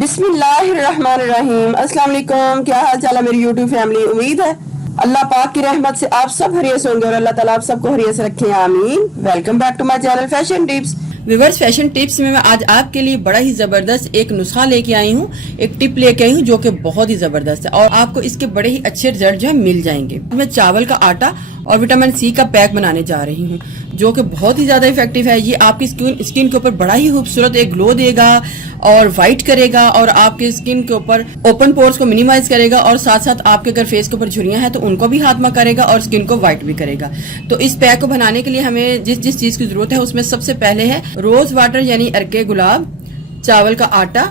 बिस्मिल्लाहिर्रहमानिर्रहीम। अस्सलाम वालेकुम। क्या हाल चाल है मेरी यूट्यूब फैमिली। उम्मीद है अल्लाह पाक की रहमत से आप सब हरियत होंगे और अल्लाह ताला आप सबको हरियत से रखे, आमीन। Welcome back to my channel fashion tips. Viewers, fashion tips में मैं आज आपके लिए बड़ा ही जबरदस्त एक नुस्खा लेके आई हूँ, एक टिप लेके आई हूँ जो कि बहुत ही जबरदस्त है और आपको इसके बड़े ही अच्छे रिजल्ट जो है मिल जाएंगे। मैं चावल का आटा और विटामिन सी का पैक बनाने जा रही हूँ जो कि बहुत ही ज्यादा इफेक्टिव है। ये आपकी स्किन के ऊपर बड़ा ही खूबसूरत एक ग्लो देगा और वाइट करेगा और आपके स्किन के ऊपर ओपन पोर्स को मिनिमाइज करेगा और साथ साथ आपके अगर फेस के ऊपर झुर्रियां हैं तो उनको भी खात्मा करेगा और स्किन को वाइट भी करेगा। तो इस पैक को बनाने के लिए हमें जिस जिस चीज की जरूरत है उसमें सबसे पहले है रोज वाटर यानी अर्के गुलाब, चावल का आटा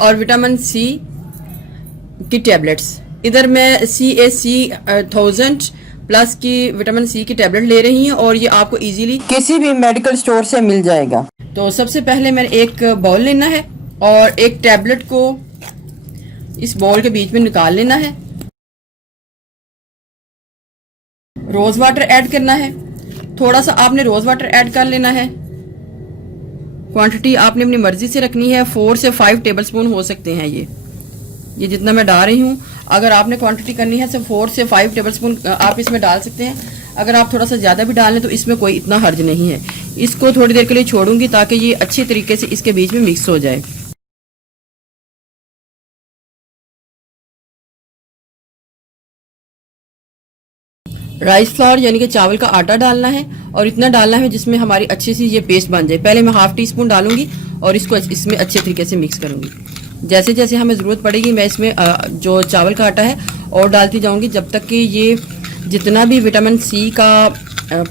और विटामिन सी की टेबलेट्स। इधर मैं CAC1000 प्लस की विटामिन सी की टेबलेट ले रही हूँ और ये आपको इजीली किसी भी मेडिकल स्टोर से मिल जाएगा। तो सबसे पहले मैंने एक बाउल लेना है और एक टैबलेट को इस बाउल के बीच में निकाल लेना है। रोज वाटर ऐड करना है, थोड़ा सा आपने रोज वाटर ऐड कर लेना है। क्वांटिटी आपने अपनी मर्जी से रखनी है, 4 से 5 टेबलस्पून हो सकते हैं ये जितना मैं डाल रही हूँ। अगर आपने क्वांटिटी करनी है तो 4 से 5 टेबलस्पून आप इसमें डाल सकते हैं। अगर आप थोड़ा सा ज़्यादा भी डाल लें तो इसमें कोई इतना हर्ज नहीं है। इसको थोड़ी देर के लिए छोड़ूंगी ताकि ये अच्छी तरीके से इसके बीच में मिक्स हो जाए। राइस फ्लावर यानी कि चावल का आटा डालना है और इतना डालना है जिसमें हमारी अच्छी सी ये पेस्ट बन जाए। पहले मैं ½ टीस्पून डालूंगी और इसको इसमें अच्छे तरीके से मिक्स करूंगी। जैसे जैसे हमें ज़रूरत पड़ेगी मैं इसमें जो चावल का आटा है और डालती जाऊंगी जब तक कि ये जितना भी विटामिन सी का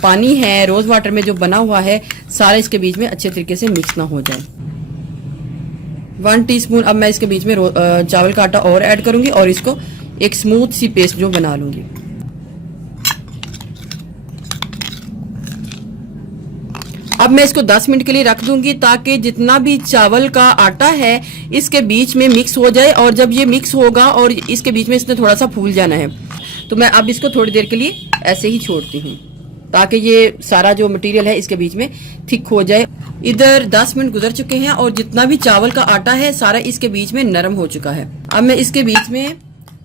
पानी है रोज़ वाटर में जो बना हुआ है सारा इसके बीच में अच्छे तरीके से मिक्स ना हो जाए। 1 टीस्पून अब मैं इसके बीच में चावल का आटा और ऐड करूंगी और इसको एक स्मूथ सी पेस्ट जो बना लूंगी। अब मैं इसको 10 मिनट के लिए रख दूंगी ताकि जितना भी चावल का आटा है इसके बीच में मिक्स हो जाए और जब ये मिक्स होगा और इसके बीच में इसने थोड़ा सा फूल जाना है तो मैं अब इसको थोड़ी देर के लिए ऐसे ही छोड़ती हूँ ताकि ये सारा जो मटेरियल है इसके बीच में थिक हो जाए। इधर 10 मिनट गुजर चुके हैं और जितना भी चावल का आटा है सारा इसके बीच में नरम हो चुका है। अब मैं इसके बीच में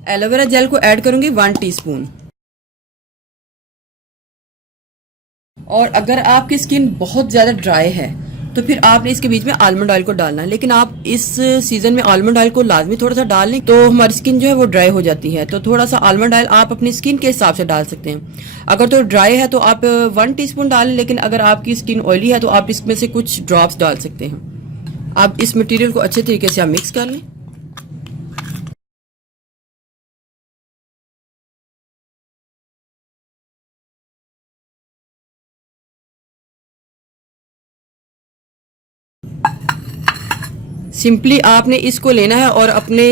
एलोवेरा जेल को ऐड करूंगी 1 टीस्पून। और अगर आपकी स्किन बहुत ज़्यादा ड्राई है तो फिर आपने इसके बीच में आलमंड ऑयल को डालना है, लेकिन आप इस सीजन में आलमंड ऑयल को लाजमी थोड़ा सा डाल लें तो हमारी स्किन जो है वो ड्राई हो जाती है। तो थोड़ा सा आलमंड ऑयल आप अपनी स्किन के हिसाब से डाल सकते हैं। अगर तो ड्राई है तो आप 1 टीस्पून डालें, लेकिन अगर आपकी स्किन ऑयली है तो आप इसमें से कुछ ड्रॉप्स डाल सकते हैं। आप इस मटीरियल को अच्छे तरीके से आप मिक्स कर लें। सिंपली आपने इसको लेना है और अपने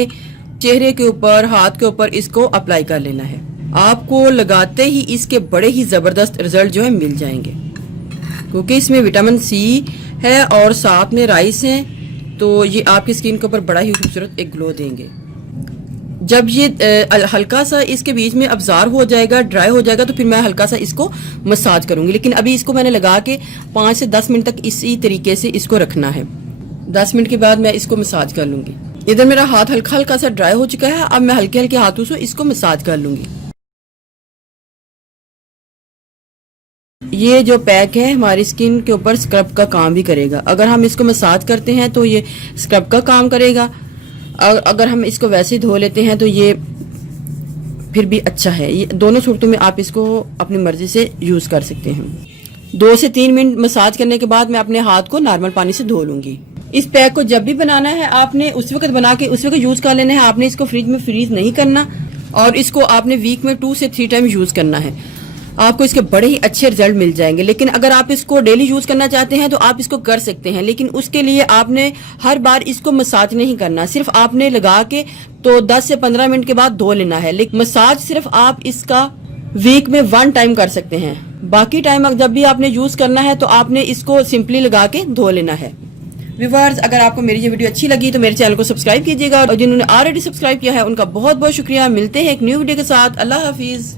चेहरे के ऊपर हाथ के ऊपर इसको अप्लाई कर लेना है। आपको लगाते ही इसके बड़े ही ज़बरदस्त रिजल्ट जो है मिल जाएंगे क्योंकि इसमें विटामिन सी है और साथ में राइस है तो ये आपकी स्किन के ऊपर बड़ा ही खूबसूरत एक ग्लो देंगे। जब ये हल्का सा इसके बीच में अब्जार हो जाएगा, ड्राई हो जाएगा तो फिर मैं हल्का सा इसको मसाज करूंगी। लेकिन अभी इसको मैंने लगा के 5 से 10 मिनट तक इसी तरीके से इसको रखना है। 10 मिनट के बाद मैं इसको मसाज कर लूंगी। इधर मेरा हाथ हल्का हल्का सा ड्राई हो चुका है। अब मैं हल्के हल्के हाथों से इसको मसाज कर लूंगी। ये जो पैक है हमारी स्किन के ऊपर स्क्रब का काम भी करेगा। अगर हम इसको मसाज करते हैं तो ये स्क्रब का काम करेगा, अगर हम इसको वैसे ही धो लेते हैं तो ये फिर भी अच्छा है। ये दोनों सूरतों में आप इसको अपनी मर्जी से यूज कर सकते हैं। 2 से 3 मिनट मसाज करने के बाद मैं अपने हाथ को नॉर्मल पानी से धो लूंगी। इस पैक को जब भी बनाना है आपने उस वक्त बना के उस वक्त यूज कर लेना है। आपने इसको फ्रिज में फ्रीज नहीं करना और इसको आपने वीक में 2 से 3 टाइम यूज करना है। आपको इसके बड़े ही अच्छे रिजल्ट मिल जाएंगे। लेकिन अगर आप इसको डेली यूज करना चाहते हैं तो आप इसको कर सकते हैं, लेकिन उसके लिए आपने हर बार इसको मसाज नहीं करना। सिर्फ आपने लगा के तो 10 से 15 मिनट के बाद धो लेना है। लेकिन मसाज सिर्फ आप इसका वीक में 1 टाइम कर सकते हैं। बाकी टाइम जब भी आपने यूज करना है तो आपने इसको सिंपली लगा के धो लेना है। व्यूअर्स, अगर आपको मेरी ये वीडियो अच्छी लगी तो मेरे चैनल को सब्सक्राइब कीजिएगा और जिन्होंने ऑलरेडी सब्सक्राइब किया है उनका बहुत बहुत शुक्रिया। मिलते हैं एक न्यू वीडियो के साथ। अल्लाह हाफिज।